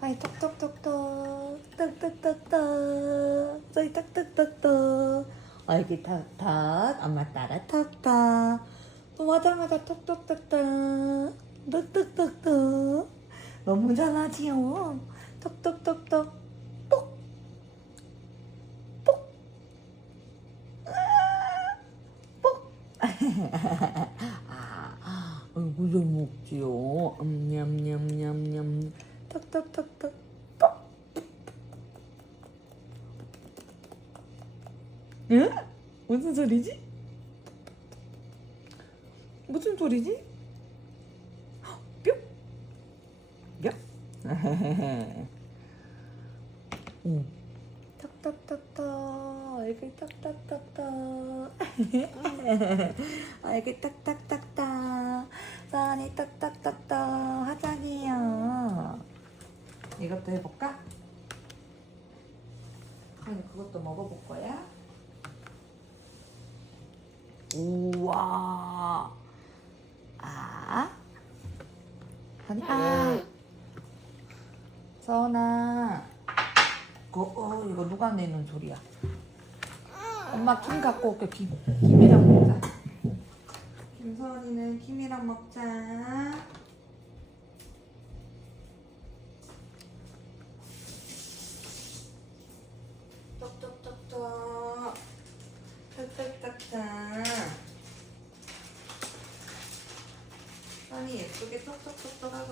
아이 톡톡톡톡 톡톡톡톡 저희 톡톡톡톡 아기 탁탁 엄마 따라 또 하자마자 톡톡톡톡 톡톡톡톡 너무 잘하지요 톡톡톡톡 뽁 뽁. 뽁. 아, 아이고 잘 먹지요. 음, 냠냠냠냠. 톡톡톡톡. 뽁. 응? 무슨 소리지? 무슨 소리지? 뿅. 뿅. 응. 톡톡톡톡. 얼굴 톡톡톡톡. 얼굴 톡톡톡톡. 선이 톡톡톡톡. 화장이요. 이것도 해볼까? 아니 그것도 먹어볼 거야? 우와. 아. 아니 아. 서원아. 그, 어, 이거 누가 내는 소리야? 엄마 김 갖고 올게 김. 김이랑 먹자. 김서원이는 김이랑 먹자.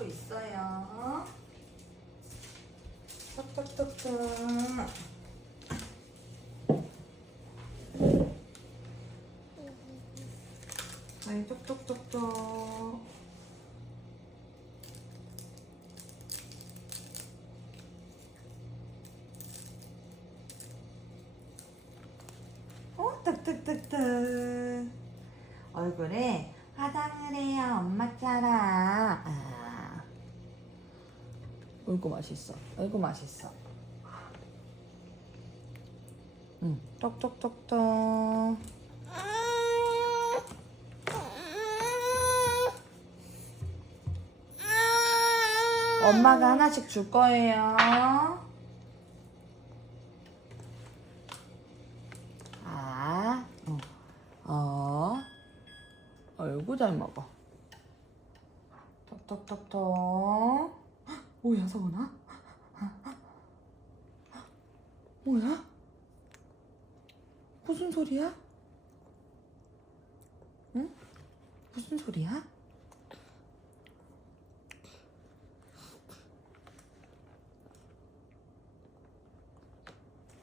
있어요. 똑똑똑똑. 아이 똑똑똑똑. 어, 똑똑똑똑. 얼굴에 화장을 해야 엄마처럼. 아. 얼굴 맛있어. 얼굴 맛있어. 응. 똑똑똑똑. 엄마가 하나씩 줄 거예요. 아, 어, 어, 아이고 잘 먹어. 톡톡톡톡. 헉, 뭐야 서원아? 뭐야? 무슨 소리야? 응? 무슨 소리야?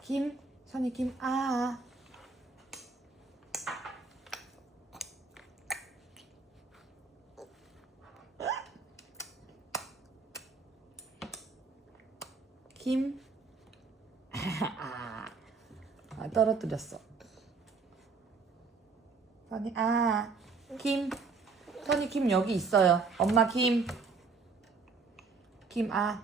김, 선이 김, 아. 김, 아, 아 떨어뜨렸어. 선이, 아, 김, 선이 김 여기 있어요. 엄마 김, 김, 아.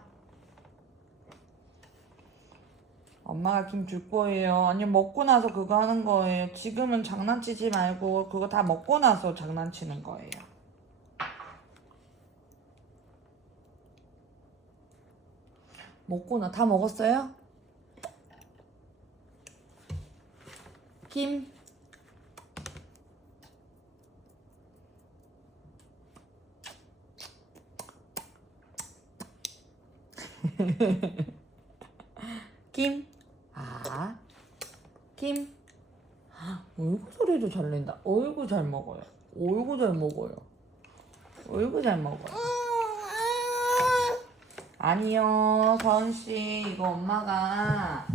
엄마가 김 줄 거예요. 아니 먹고 나서 그거 하는 거예요. 지금은 장난치지 말고 그거 다 먹고 나서 장난치는 거예요. 먹고 나다 먹었어요? 김. 김. 아. 김. 아, 얼굴 소리도 잘 낸다. 얼굴 잘 먹어요. 얼굴 잘 먹어요. 얼굴 잘 먹어요. 아니요, 서은 씨. 이거 엄마가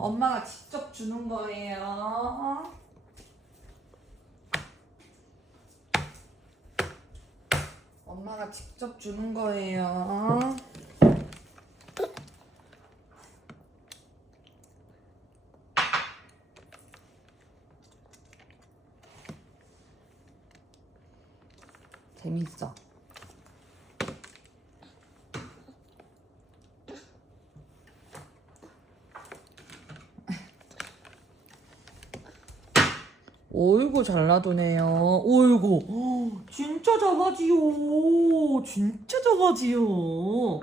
엄마가 직접 주는 거예요. 엄마가 직접 주는 거예요. 재밌어. 어이구 잘 놔두네요. 어이구 진짜 작아지요. 진짜 작아지요.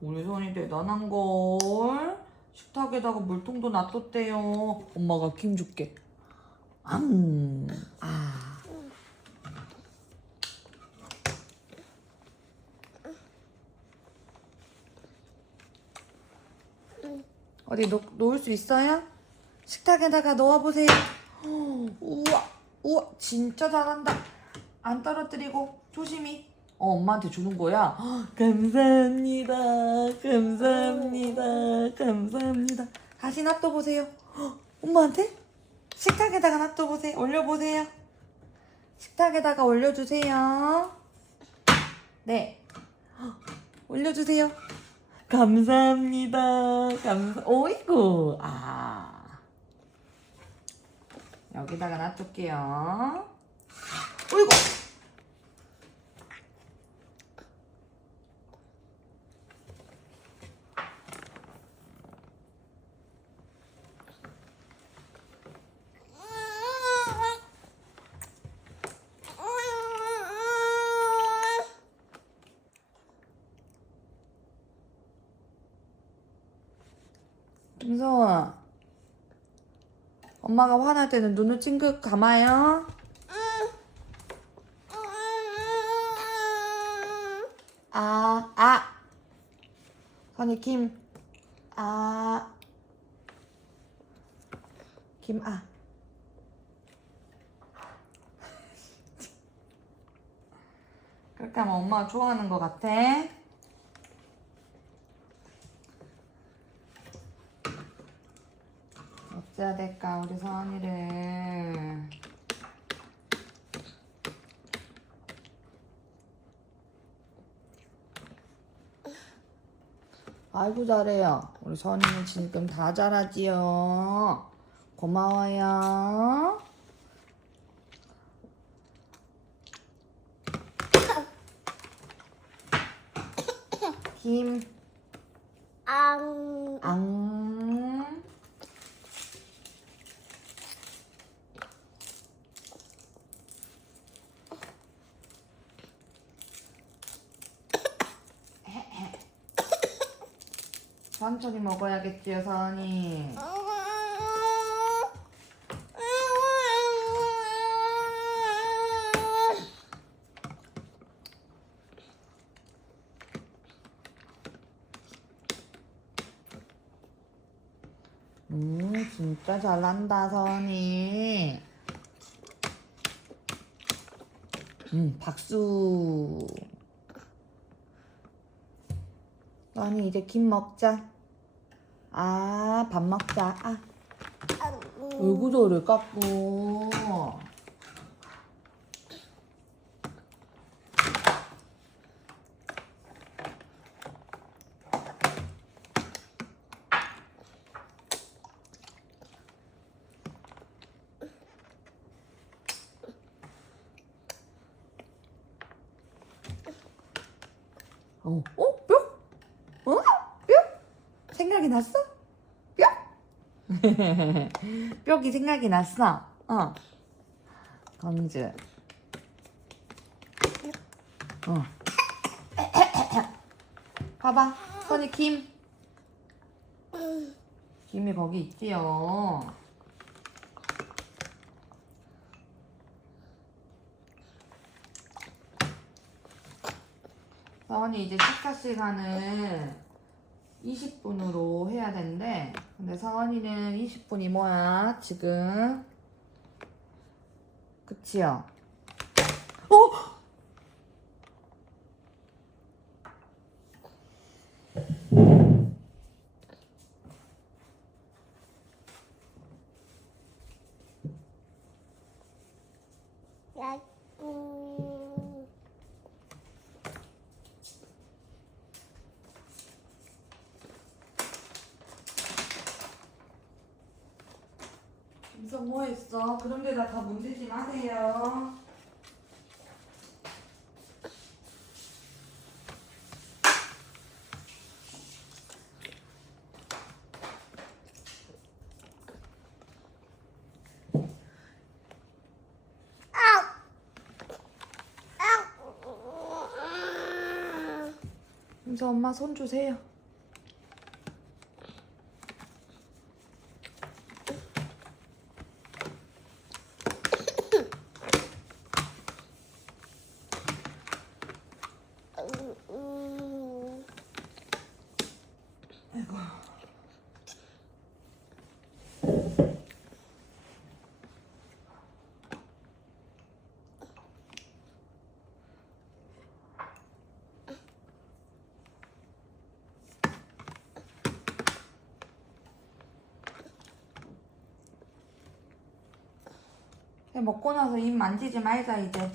우리 손이 대단한 걸. 식탁에다가 물통도 놔뒀대요. 엄마가 김 줄게. 음, 아. 어디 놓, 놓을 수 있어요? 식탁에다가 놓아보세요. 우와, 우와, 진짜 잘한다. 안 떨어뜨리고 조심히. 어, 엄마한테 주는 거야. 감사합니다. 감사합니다. 감사합니다. 다시 놔둬보세요. 엄마한테? 식탁에다가 놔둬보세요. 올려보세요. 식탁에다가 올려주세요. 네. 올려주세요. 감사합니다. 감사. 오이구. 아. 여기다가 놔둘게요. 오이구. 김서아. 엄마가 화날 때는 눈을 찡긋 감아요. 아, 아. 선이 김. 아. 김, 아. 그렇게 하면 엄마가 좋아하는 것 같아. 어째야 될까, 우리 서원이를. 아이고 잘해요. 우리 선이는 지금 다 잘하지요. 고마워요. 김, 앙. 앙. 천천히 먹어야겠지요, 선이. 음, 진짜 잘난다, 선이. 음, 박수. 선이 이제 김 먹자. 아, 밥 먹자. 아, 얼굴도를 깎고. 어, 어? 뼈? 어? 뼈? 생각이 났어? 뼈? 뼈기 생각이 났어. 어. 건즈. 어. 봐봐. 선이 김. 김이 거기 있지요. 서원이 이제 식사 시간을 20분으로 해야 되는데 근데 서원이는 20분이 뭐야 지금 그치요? 저 뭐했어? 그런 데다다 문지지 마세요. 엄마 손 주세요. 먹고 나서 입 만지지 말자 이제.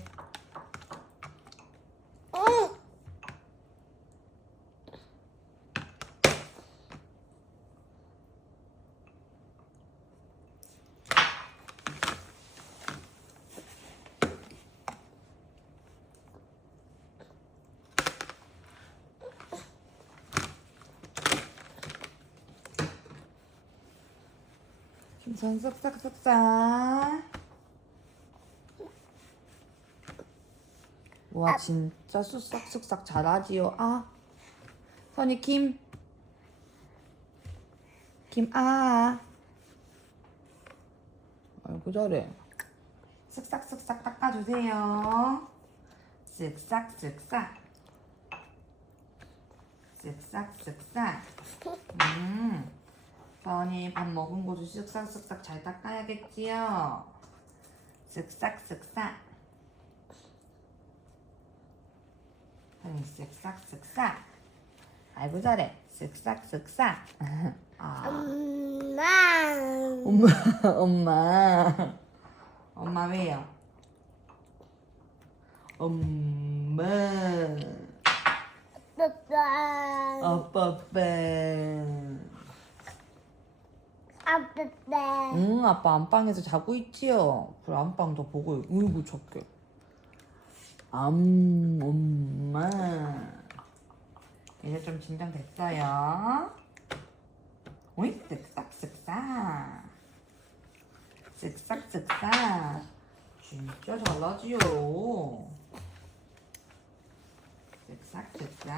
김선 쓱싹쓱싹. 와 진짜 쓱싹쓱싹 잘하지요. 아 선이 김. 김 아. 아이고 잘해. 쓱싹쓱싹 닦아주세요. 쓱싹쓱싹. 쓱싹쓱싹. 음. 선이 밥 먹은 곳을 쓱싹쓱싹 잘 닦아야겠지요. 쓱싹쓱싹. 선이 쓱싹 쓱싹. 아이고 잘해. 쓱싹 쓱싹. 아. 엄마. 엄마, 엄마. 엄마 왜요? 엄마. 아빠. 아빠 뺑. 아빠. 응, 아빠 안방에서 자고 있지요. 그래, 안방도 보고, 으이구, 좋게. 암, 엄마. 이제 좀 진정됐어요. 오이, 쓱싹 쓱싹. 쓱싹 쓱싹. 진짜 잘나지요. 쓱싹 쓱싹.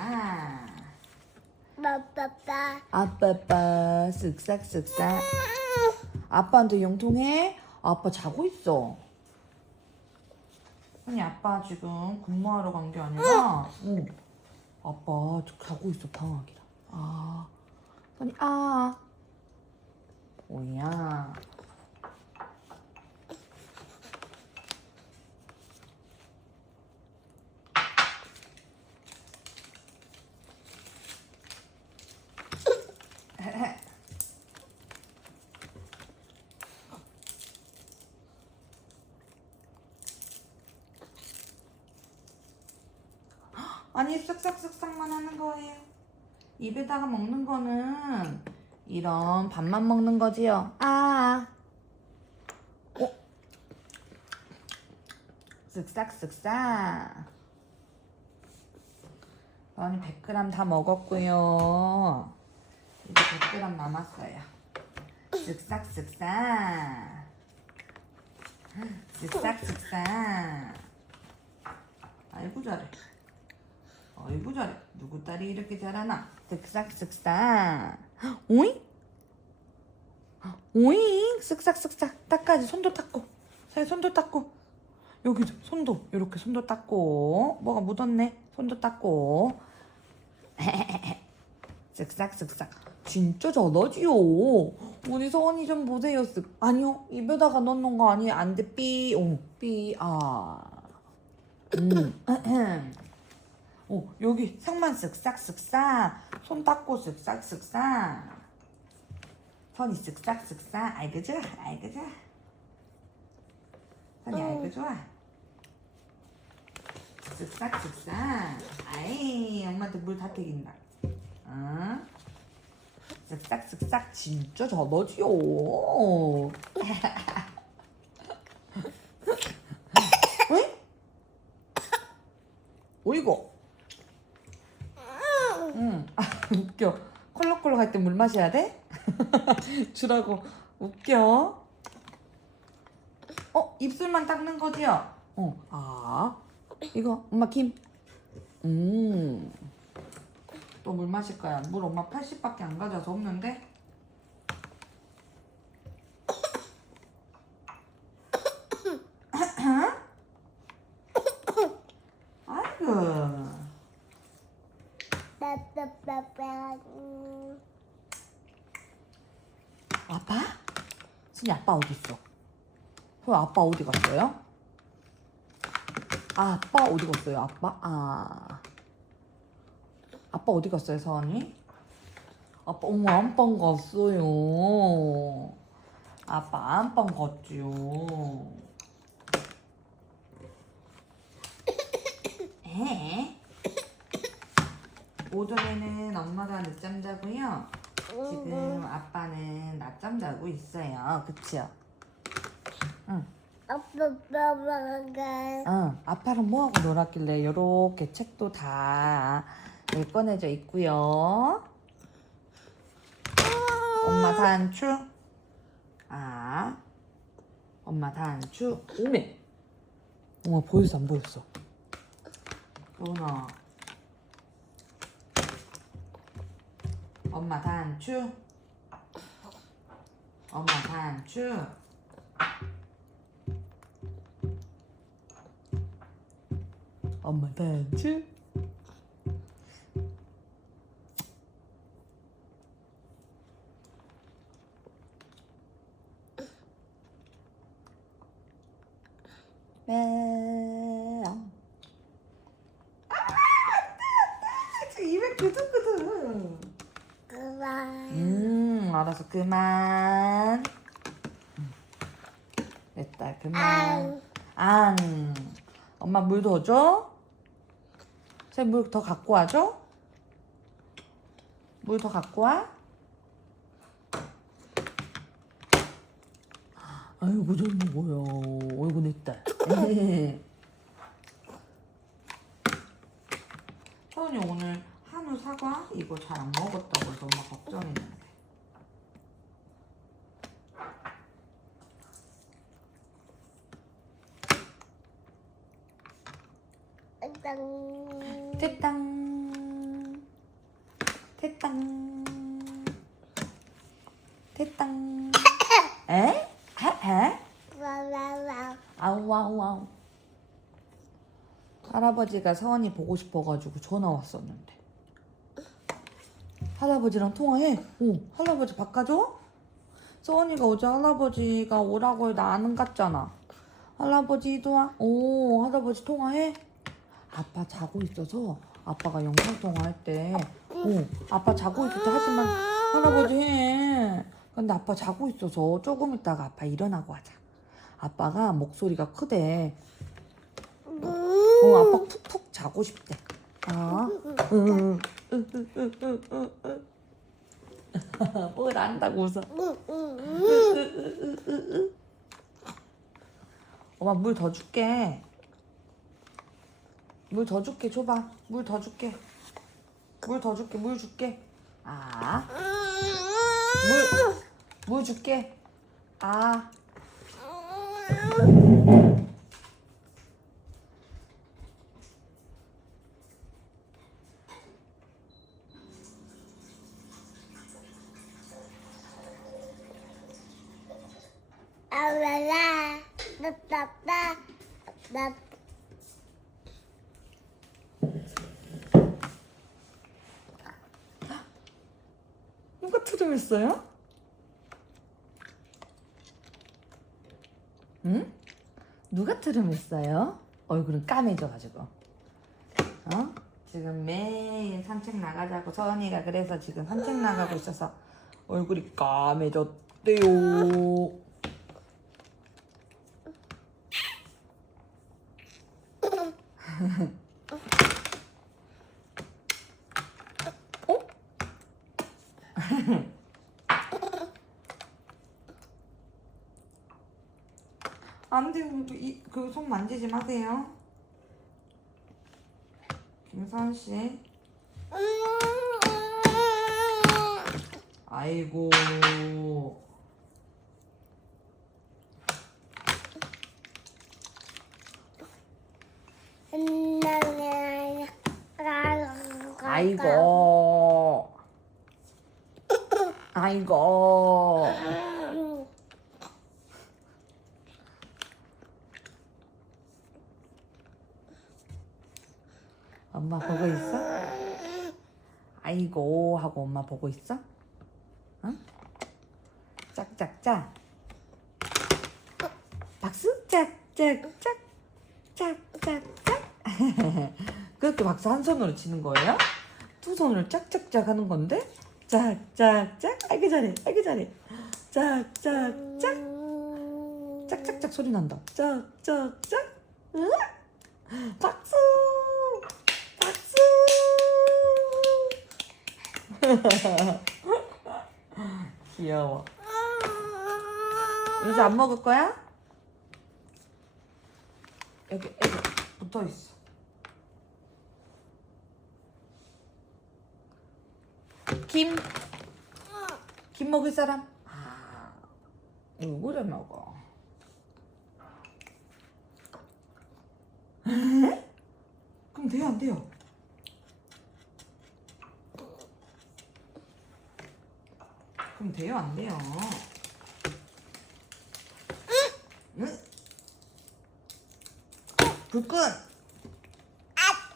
아빠. 아빠빠, 쓱싹 쓱싹. 아빠한테 영통해? 아빠 자고 있어. 아니 아빠 지금 근무하러 간 게 아니라, 응. 아빠 저 자고 있어 방학이라. 아, 선이 아, 뭐야? 아니 쓱싹쓱싹만 하는 거예요. 입에다가 먹는 거는 이런 밥만 먹는 거지요. 아. 어? 쓱싹쓱싹. 저는 100g 다 먹었고요. 이제 100g 남았어요. 쓱싹쓱싹. 쓱싹쓱싹. 아이고 잘해. 아이고 잘해. 누구 딸이 이렇게 잘하나? 쓱싹쓱싹. 오잉? 오잉? 쓱싹쓱싹. 닦아야지. 손도 닦고. 살 손도 닦고. 여기도 손도 이렇게 손도 닦고. 뭐가 묻었네. 손도 닦고. 쓱싹쓱싹. 진짜 잘하지요. 우리 서원이 좀 보세요. 쓱. 아니요. 입에다가 넣는 거 아니에요. 안 돼. 삐. 오. 삐. 아. 음. 오, 여기 상만 쓱싹 쓱싹. 손 닦고 쓱싹 쓱싹. 선이 쓱싹 쓱싹. 아이고 좋아. 아이고 좋아. 선이 아이고 좋아. 쓱싹 쓱싹. 아이, 엄마한테 물다 튀긴다. 어? 쓱싹 쓱싹 진짜 잘하지요. 왜? 어이구. 응. 아, 웃겨. 콜록콜록 할 때 물 마셔야 돼? 주라고. 웃겨. 어, 입술만 닦는 거지요? 어. 아. 이거, 엄마 김. 음. 또 물 마실 거야. 물 엄마 80밖에 안 가져서 없는데? 아이고. 빠빠빠빠. 음, 아빠? 순이 아빠 어디 있어? 그 아빠 어디 갔어요? 아, 아빠 어디 갔어요? 아빠? 아. 아빠 어디 갔어요, 서원이? 아빠, 어머, 안방 갔어요. 아빠 안방 갔지요. 에? 오전에는 엄마가 늦잠 자고요. 지금 아빠는 자고 있어요. 그치요? 빠빠빠빠가. 응. 아빠랑 뭐하고 놀았길래 요렇게 책도 다 여기 꺼내져 있고요. 엄마 단추. 아. 엄마 단추. 오메. 엄마 보였어 안 보였어? 도나. 엄마 단추. 엄마 단추. 엄마 단추. 매랑. 아, 안 돼, 안 돼. 지금 입에 그득그득. 그만. 음, 알았어. 그만. 음. 됐다. 그만. 안. 앙. 엄마 물 더 줘? 쟤 물 더 갖고 와줘? 물 더 갖고 와? 아이고 잘 먹어요. 어이구 내 딸. 서은이 오늘 한우 사과 이거 잘 안 먹었다고 해서 엄마 걱정했는데. 땅. 태땅 태땅 태땅 에? 에? 에? 와와와. 아우 아우 아우 할아버지가 서원이 보고 싶어가지고 전화 왔었는데. 할아버지랑 통화해? 어. 할아버지 바꿔줘? 서원이가 어제 할아버지가 오라고 해나 아는 갔잖아. 할아버지 이도 와? 오 할아버지 통화해? 아빠 자고 있어서 아빠가 영상 통화할 때. 어, 아빠 자고 있을 때 하지만 할아버지 해. 근데 아빠 자고 있어서 조금 있다가 아빠 일어나고 하자. 아빠가 목소리가 크대 어, 아빠 푹푹 자고 싶대. 아, 응, 응, 응, 응, 응, 응, 응. 뭘 안다고 웃어. 엄마 물 더 줄게. 물 더 줄게, 줘봐. 물 더 줄게. 물 더 줄게, 물 줄게. 아, 물, 물 줄게. 아, 아라라. 나따따. 나. 트림했어요? 응? 누가 트림했어요? 얼굴은 까매져가지고. 어? 지금 매일 산책 나가자고 서은이가 그래서 지금 산책 나가고 있어서 얼굴이 까매졌대요. 어? 안 돼, 그손 만지지 마세요. 김선 씨. 아이고. 아이고. 아이고. 엄마 보고 있어? 아이고 하고 엄마 보고 있어? 응? 짝짝짝. 박수 짝짝짝 짝짝짝. 그렇게 박수 한 손으로 치는 거예요? 두 손으로 짝짝짝 하는 건데? 짝짝짝. 아이고 잘해. 아이고 잘해. 짝짝짝. 짝짝짝 소리 난다. 짝짝짝. 박수. 박수. 귀여워. 이제 안 먹을 거야? 여기 여기 붙어 있어. 김. 김 먹을 사람? 아, 잘 먹어. 에? 그럼 돼요, 안 돼요? 그럼 돼요, 안 돼요? 응? 불끈! 앞!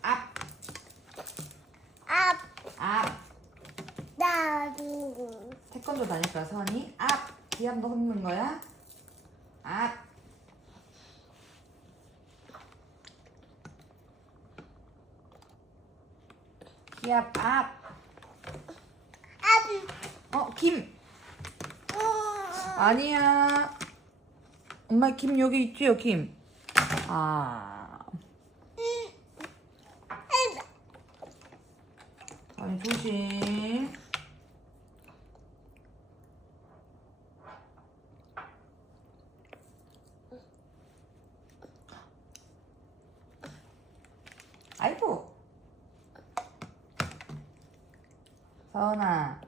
앞, 앞! 나무. 태권도 다닐 거야, 서원이. 앞! 기합도 홈는 거야. 앞! 기합 앞! 김! 아니야. 엄마 김 여기 있지요, 김? 아. 아니, 조심. 아이고. 서은아.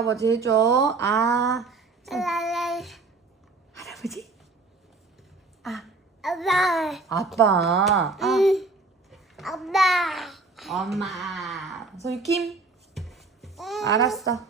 할아버지 해줘. 아. 할아버지? 아. 아빠, 아빠. 아. 응. 아빠. 엄마. 소유 김. 알았어.